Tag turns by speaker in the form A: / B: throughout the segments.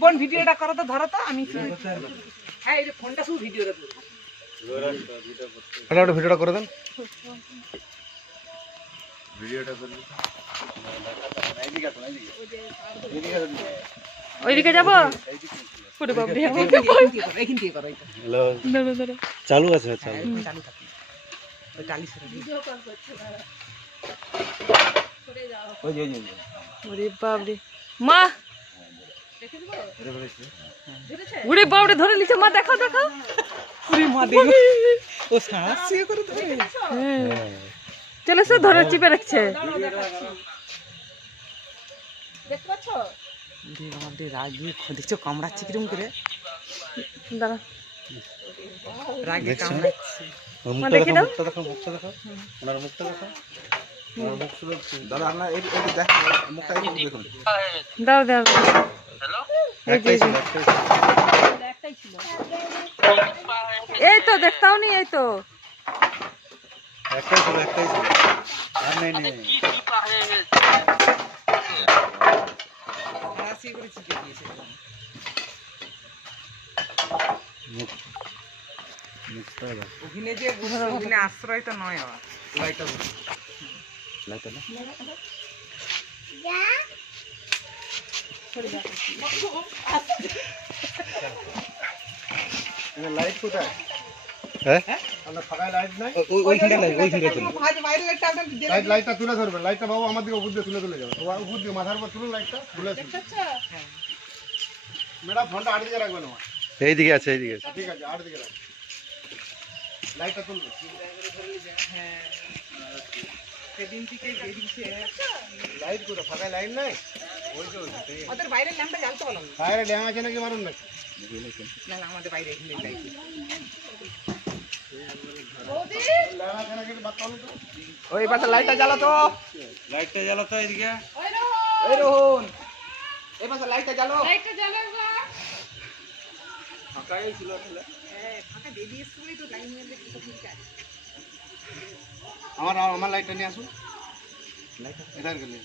A: বোন ভিডিওটা করো তো ধরো তো আমি হ্যাঁ এই যে ফোনটা শুধু ভিডিওটা করো।
B: একটা ভিডিওটা করে দেন।
C: ওইদিকে যাব?
A: করো,
B: চালু আছে চালু।
A: হ্যাঁ, চালু ওই টালি
C: মা। ওরে বাপরে ধরে নিচ্ছে মা দেখো দেখো
A: মা দেখো। ও সারা শুয়ে করে ধরে।
C: হ্যাঁ। চলে সে ধরে চিপে রাখছে।
A: দেখ আমাদের রাগে দেখছ কামড়াচ্ছে কিরম করে?
C: দাঁড়া।
A: রাগে কামড়াচ্ছে।
C: মা দেখি দাও।
B: মুখটা দেখো মুখটা দেখো ওনার মুখটা দেখো দাদা আপনার এই এই দেখ মুখটা এই দেখুন।
C: দাও দাও।
B: একটাই একটাই ছিল।
C: এই তো দেখতাও নি এই তো।
B: একটাই ছিল একটাই ছিল। আর নেই নেই
A: সারা শুয়ে করে চিপে দিয়েছে
B: মুখ মুখটা দেখ।
A: ওখানে যে ওখানে আশ্রয় তো নয় আর লাইটটা
B: লাইটটা না লাইট কোথায় হ্যাঁ আপনার ফাঁকায় লাইট নাই
A: ওইখানটা ওইখানটা চলো বাইরে লাইটটা আপনার
B: লাইট লাইটটা তুলে ধরবেন লাইটটা বাবু আমার দিকে উপর দিয়ে তুলে তুলে যাবেন ও উপর দিয়ে মাথার উপর তুলুন লাইটটা তুলে ম্যাডাম ফোনটা আট দিকে রাখবেন আমার
D: এইদিকে আছে এইদিকে আছে
B: ঠিক আছে আট দিকে রাখবেন লাইটটা তুলবেন
A: হ্যাঁ সেদিন থেকে বেরিয়েছে।
B: লাইট করে ফাঁকায় লাইট নাই? ওই তো।
A: ওদের বাইরের ল্যাম্পটা জ্বালতে বললাম
B: বাইরে ল্যাং আছে নাকি মারুন নাকি?
A: না না আমাদের বাইরে এখানে লাইট ওই পাশে লাইটটা জ্বালা
D: লাইটটা জ্বালাতো এদিকে।
A: ওই রোহন। এই পাশে লাইটটা জ্বালো।
B: ফাঁকাই ছিল
A: হ্যাঁ ফাঁকা বেরিয়ে এসছে তো লাইন মেরে দেখতে ঠিক আছে।
B: আমার আমার লাইটটা নিয়ে আসুন। এধার গেলে।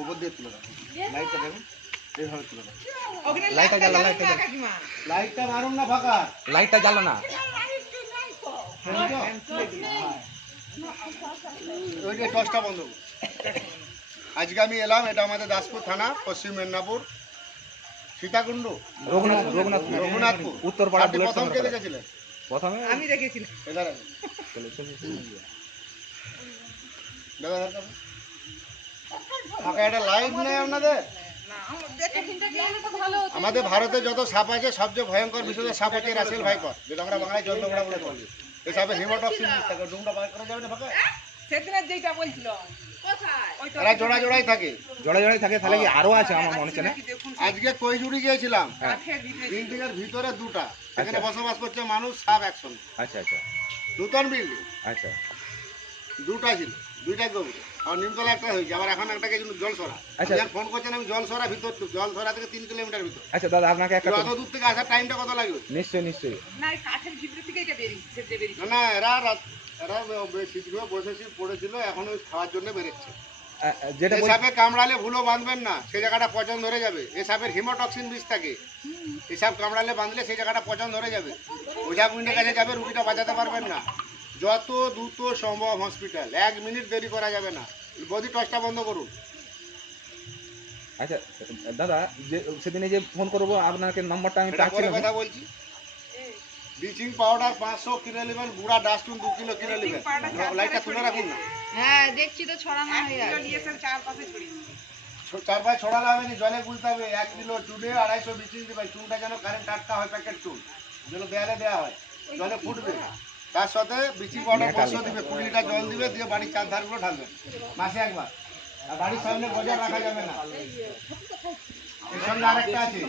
B: উপর দিয়ে তুলে লাইটটা দেখুন এইভাবে তুলে রাখুন। লাইটটা জ্বালা, লাইটটা জ্বালা। লাইটটা মারুন না ফাঁকা।
A: লাইটটা জ্বালো না।
B: ওইটা টসটা বন্ধ। আজকে আমি এলাম এটা আমাদের দাসপুর থানা পশ্চিম মেদিনীপুর। সীতাকুণ্ড।
D: রঘুনাথ রঘুনাথ
B: রঘুনাথপুর।
D: উত্তরপাড়া
B: প্রথম কে দেখেছিলেন?
D: প্রথমে
A: আমি দেখেছিলাম।
B: ফাঁকা একটা লাইট নেই আপনাদের। আমাদের ভারতে যত সাপ আছে সবচেয়ে ভয়ঙ্কর বিষয় সাপ হচ্ছে রাসেল ভাইপার যেটা আমরা বাংলায় জন্মগড়া বলে বলি এই সাপে হিমোটক্সিন ডুমটা বার করা যাবে না ফাঁকা
A: সেদিন যেটা
B: এরা জোড়া জোড়াই থাকে।
D: জড়ে জড়ে থাকে তাহলে কি আরও আছে আমার মনে হচ্ছে না?
B: আজকে কৈজুড়ি গিয়েছিলাম?
A: কাঠের ভিতরে
B: ভিতরে দুটা। সেখানে
D: আচ্ছা।
B: বসবাস করছে মানুষ সাপ একসঙ্গে।
D: আচ্ছা আচ্ছা।
B: নূতন বিল্ডিং।
D: আচ্ছা।
B: দুটা ছিল দুইটা গভীর আর নিমতলা একটা হয়েছে আবার এখন একটা গেছিল জল সরা
D: আচ্ছা।
B: ফোন করছেন আমি জল সরা ভিতর জল সরা থেকে তিন কিলোমিটার ভিতর।
D: আচ্ছা দাদা আপনাকে একটা
B: অত দূর থেকে আসার টাইমটা কত লাগবে?
D: নিশ্চয়ই নিশ্চয়ই।
A: না কাঠের ভিতরে থেকে এটা বেরিয়েছে
B: না না এরা রাত- এরা শীতগুলো বসেছি পড়েছিল এখন ওই খাওয়ার জন্য বেরোচ্ছে।
D: যেটা
B: এই
D: বল
B: সাপে কামড়ালে ভুলো বাঁধবেন না সেই জায়গাটা পচন ধরে যাবে। এই হিমোটক্সিন বিষ থাকে। এই কামড়ালে বাঁধলে সেই জায়গাটা পচন ধরে যাবে। ওঝা কুইন্ডের কাছে যাবে রুগীটা বাঁচাতে পারবেন না। যত দ্রুত সম্ভব হসপিটাল এক মিনিট দেরি করা যাবে না। বডি টসটা বন্ধ করুন।
D: আচ্ছা দাদা যে সেদিনে যে ফোন করব আপনাকে নম্বরটা আমি
B: কথা বলছি। ব্লিচিং পাউডার পাঁচশো কিনে নেবেন গুঁড়া ডাস্টবিন দু কিলো কিনে নেবেন। লাইটটা তুলে রাখুন না।
C: হ্যাঁ দেখছি তো ছড়ানো
B: চার পাঁচ ছড়ালে হবে না জলে গুলতে হবে। এক কিলো চুনে আড়াইশো ব্লিচিং দেবে চুনটা যেন কারেন্ট টাটকা হয় প্যাকেট চুন। যেন দেয়ালে দেওয়া হয় জলে ফুটবে। তার সাথে ব্লিচিং পাউডার পাঁচশো দিবে কুড়ি লিটার জল দিবে দিয়ে বাড়ির চার ধারগুলো ঢালবে। মাসে একবার। আর বাড়ির সামনে বজায় রাখা যাবে না। এর সঙ্গে আরেকটা আছে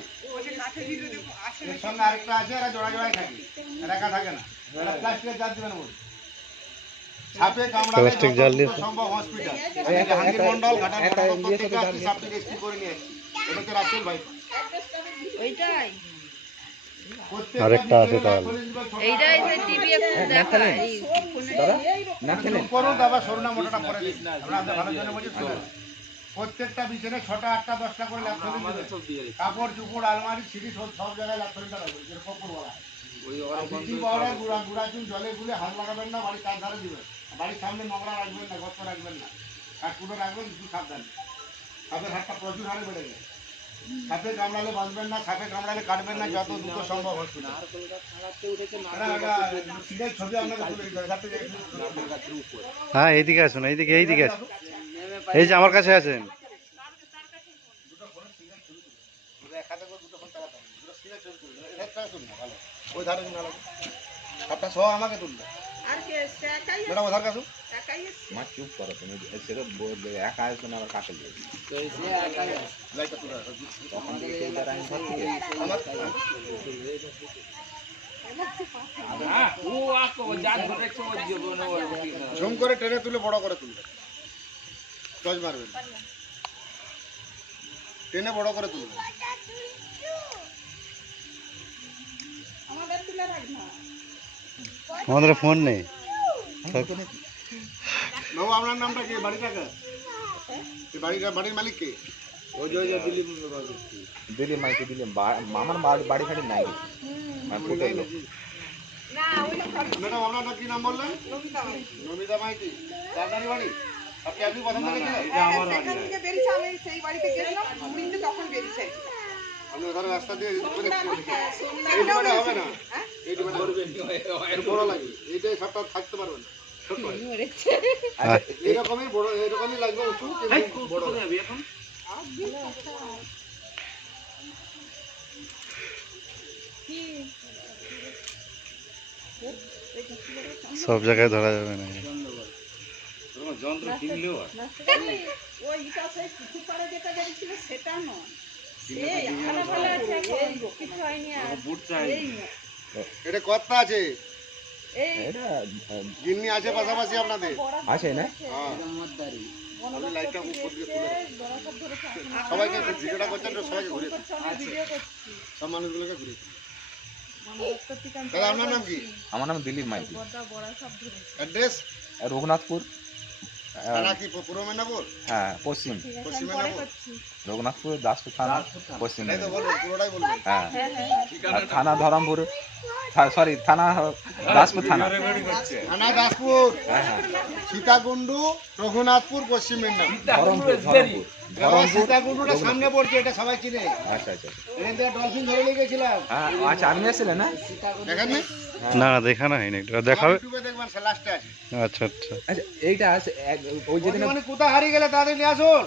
B: এর সঙ্গে আরেকটা আছে এরা জোড়া জোড়াই থাকে এরা একা থাকে না এরা প্লাস্টিকের জাল দিবেন বল সাপে কামড়ালে
D: জাল দিয়ে
B: সম্ভব হসপিটাল
D: একটা-
B: জাহাঙ্গীর মন্ডল
D: ইয়ে জাল
B: সাপটি রেস্কিউ করে নিয়ে আসছি এটা হচ্ছে রাসেল ভাই
C: ওইটাই
D: আরেকটা আছে তাহলে।
C: এইটাই যে টিভি একটু
D: হ্যাঁ, না
C: দেখা
D: খেলেন?
C: এই
D: দাদা না খেলেন
B: করুন তারপর সরুনা মোটাটা পরে দিন আমরা আপনাদের জন্য বলছি। প্রত্যেকটা বিছানে ছটা আটটা দশটা করে ল্যাপথলিন কাপড় চুপড় আলমারি সিঁড়ি সব সব জায়গায় ল্যাপথলিনটা রাখবেন যেরকম কপুর বলা ব্লিচিং পাউডার গুঁড়া গুঁড়া চুন জলে গুলে হাত লাগাবেন না বাড়ির চার ধারে দিবেন। বাড়ির সামনে নোংরা রাখবেন না গর্ত রাখবেন না। কাঠকুটো রাখবেন একটু সাবধানে। সাপের হাতটা প্রচুর হারে বেড়ে যায়। সাপে কামড়ালে বাঁচবেন না সাপে কামড়ালে কাটবেন না যত দ্রুত সম্ভব হসপিটাল ছবি আপনাকে
E: হ্যাঁ এইদিকে আসুন এইদিকে এইদিকে আসুন। এই যে আমার কাছে আছেন।
B: ঝুম করে টেনে তুলে বড় করে তুলবে। টচ মারবেন। টেনে বড় করে তুলবে
E: আমাদের ফোন নেই।
B: বাবু আপনার নামটা কি? বাড়িটা কে এই বাড়িটা বাড়ির মালিক কে?
D: দিলি মাইকে দিলি বা- আমার বাড়ি বাড়ি ফাড়ি নাই আমি
B: ম্যাডাম আপনার নাম কি নাম বললেন? নমিতা মাইতি। রাজধানী বাড়ি? আপনি আপনি প্রথম থেকে ছিলেন
F: সেখান থেকে বেরিয়েছে আমি সেই বাড়িতে গেছিলাম ঘুরিয়ে তখন বেরিয়েছে।
B: আপনি ওখানে রাস্তা দিয়ে উপরে
F: হ্যাঁ,
B: হবে না।
F: হ্যাঁ?
B: এর বড় এইটাই সপ্তাহ থাকতে পারবেন না।
D: আচ্ছা।
B: এরকমই বড় এরকমই লাগবে উঁচু বড়
A: এখন?
E: সব জায়গায় ধরা যাবে না।
A: যন্ত্র কিনলেও হয়।
F: ওই ইটা সেই কিছু যেটা সেটা নয়।
B: এটা কর্তা আছে।
F: এই
B: গিন্নি আছে পাশাপাশি আপনাদের?
D: আছে না?
B: হ্যাঁ। সবাইকে ভিডিওটা করছেন সবাইকে ঘুরে সব মানুষগুলোকে ঘুরে। দাদা আপনার নাম কি?
D: আমার নাম দিলীপ মাইতি।
B: অ্যাড্রেস?
D: রঘুনাথপুর। হ্যাঁ। পশ্চিম।
B: পশ্চিম
D: রঘুনাথপুর দাসপুর থানা পশ্চিম হ্যাঁ। থানা ধরমপুর সরি থানা দাসপুর থানা।
B: থানা দাসপুর।
D: হ্যাঁ হ্যাঁ।
B: সীতাকুণ্ডু রঘুনাথপুর পশ্চিম মেদিনীপুর। সামনে পড়ছে এটা সবাই চিনে।
D: আচ্ছা আচ্ছা।
B: ডলফিন ধরে নিয়ে গেছিলাম।
D: হ্যাঁ আচ্ছা আপনি এসেছিলেন না?
B: দেখেন নি
E: না না দেখানো হয়নি। এটা দেখাবে?
B: ইউটিউবে দেখবেন সে লাস্টে আছে।
E: আচ্ছা আচ্ছা।
D: আচ্ছা এইটা আছে ওই যেদিন
B: মানে কোথায় হারিয়ে গেলে তাদের নিয়ে আসুন।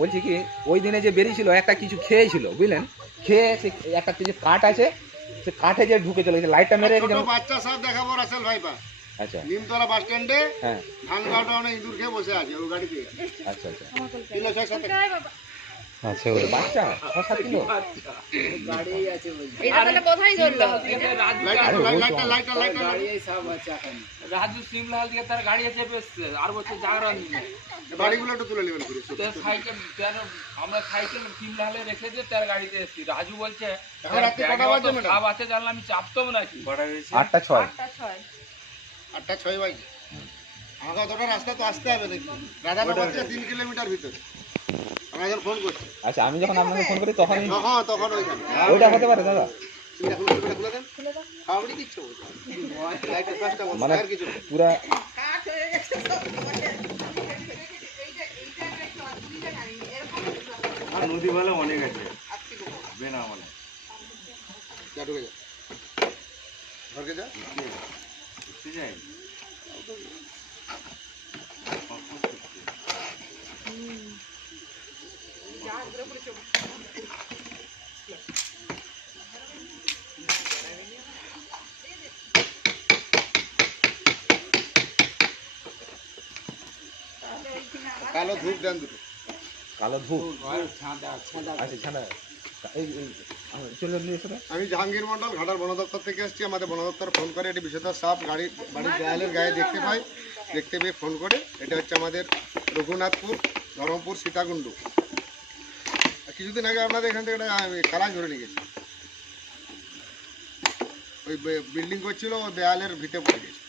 D: বলছি কি ওই দিনে যে বেরিয়েছিল একটা কিছু খেয়েছিল বুঝলেন? খেয়ে সে একটা কিছু কাঠ আছে সে কাঠে যে ঢুকে চলে গেছে লাইটটা মেরে
B: ছোট
D: রেখেছে
B: বাচ্চা সব দেখাবো রাসেল ভাইপা
D: আচ্ছা।
B: নিমতলা বাস স্ট্যান্ডে
D: হ্যাঁ।
B: ধান গাওটা অনেক ইঁদুর খেয়ে বসে আছে ওই গাড়িতে।
D: আচ্ছা আচ্ছা।
E: আছে ওর
D: বাচ্চা ছ সাত কিলো?
C: এটা তাহলে কোথায় ধরলো
A: রাজু
B: লাইটটা লাইটটা লাইটটা
A: রাজু সিমলাল দিয়ে তার গাড়ি আছে বেশ আর বছর জাগরণ
B: বাড়িগুলো একটু তুলে নেবেন ঘুরে
A: সাইকেল কেন আমরা সাইকেল সিমলালে রেখে দিয়ে তার গাড়িতে এসেছি। রাজু বলছে আছে জানলাম আমি চাপতাম নাকি।
D: আটটা ছয়।
B: আটটা ছয়। বাজে। আমাকে অতটা রাস্তা তো আসতে হবে নাকি? রাধানগর থেকে তিন কিলোমিটার ভিতরে।
D: আচ্ছা আমি যখন আপনাকে ফোন করি
B: তখন তখন ওইখানে
D: ওইটা হতে পারে দাদা। মানে
B: আর কিছু
D: পুরা
F: কাঠ হয়ে গেছে সব বটে। এইটা এইটা একটু আধুনিক জানি এরকম
G: আর নদী অনেক আছে। বেনা বলে।
B: যা ঢুকে যা। ঘরকে যা।
G: যাই।
B: কালো ধূপ দেন দুটো।
D: কালো ধূপ? আচ্ছা চলে এলি এসে
B: আমি জাহাঙ্গীর মন্ডল ঘাটার বন দপ্তর থেকে এসেছি। আমাদের বন দপ্তর ফোন করে এটি বিষধর সাপ গাড়ি বাড়ির দেয়ালের গায়ে দেখতে পাই দেখতে পেয়ে ফোন করে। এটা হচ্ছে আমাদের রঘুনাথপুর ধরমপুর সীতাকুণ্ডু। কিছুদিন আগে আপনাদের এখান থেকে খালাস ধরে নিয়ে গেছে। ওই বিল্ডিং করছিল দেয়ালের ভিতরে পড়ে গেছে।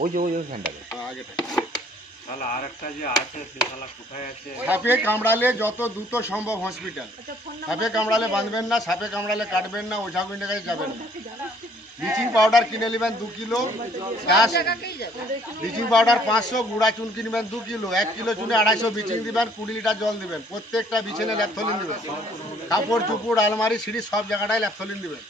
D: ওই যে ওই ওইখানটাতে।
B: আগেটা
G: তাহলে আর একটা যে আছে সে শালা কোথায় আছে?
B: সাপে কামড়ালে যত দ্রুত সম্ভব হসপিটাল সাপে কামড়ালে বাঁধবেন না সাপে কামড়ালে কাটবেন না ওঝা গুন্ডের কাছে যাবেন না। ব্লিচিং পাউডার কিনে নেবেন দু কিলো গ্যাস ব্লিচিং পাউডার পাঁচশো গুঁড়া চুন কিনবেন দু কিলো এক কিলো চুনে আড়াইশো ব্লিচিং দিবেন কুড়ি লিটার জল দিবেন। প্রত্যেকটা বিছানে ল্যাপথলিন দিবেন। কাপড় চুপুর আলমারি সিঁড়ি সব জায়গাটায় ল্যাপথলিন দিবেন।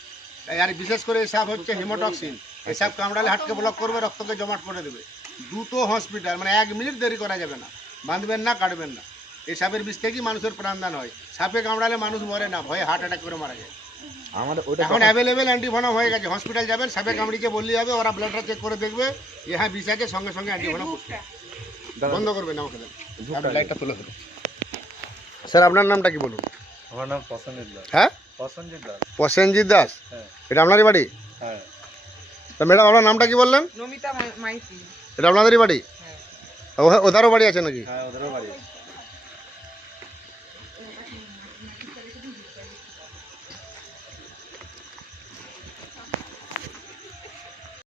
B: আর বিশেষ করে এসব হচ্ছে হিমোটক্সিন এসব কামড়ালে হাটকে ব্লক করবে রক্তকে জমাট করে দেবে। দ্রুত হসপিটাল মানে এক মিনিট দেরি করা যাবে না। বাঁধবেন না কাটবেন না। এই সাপের বিষ থেকেই মানুষের প্রাণদান হয়। সাপে কামড়ালে মানুষ মরে না ভয়ে হার্ট অ্যাটাক করে মারা যায়।
D: আমাদের ওটা
B: এখন অ্যাভেলেবেল অ্যান্টিভেনম হয়ে গেছে। হসপিটাল যাবেন সাপে কামড়িকে বললেই হবে ওরা ব্লাডটা চেক করে দেখবে যে হ্যাঁ বিষ আছে সঙ্গে সঙ্গে অ্যান্টিভেনম বন্ধ করবেন আমাকে লাইটটা তুলে ধরুন। স্যার আপনার নামটা কি বলুন?
G: আমার নাম প্রসেনজিৎ দাস।
B: হ্যাঁ?
G: প্রসেনজিৎ দাস।
B: প্রসেনজিৎ দাস?
G: হ্যাঁ।
B: এটা আপনারই বাড়ি?
G: হ্যাঁ।
B: তা ম্যাডাম আপনার নামটা কি বললেন?
A: নমিতা মাইতি।
B: এটা আপনাদেরই বাড়ি? ও- ওধারও বাড়ি আছে নাকি?
G: হ্যাঁ ওদেরও বাড়ি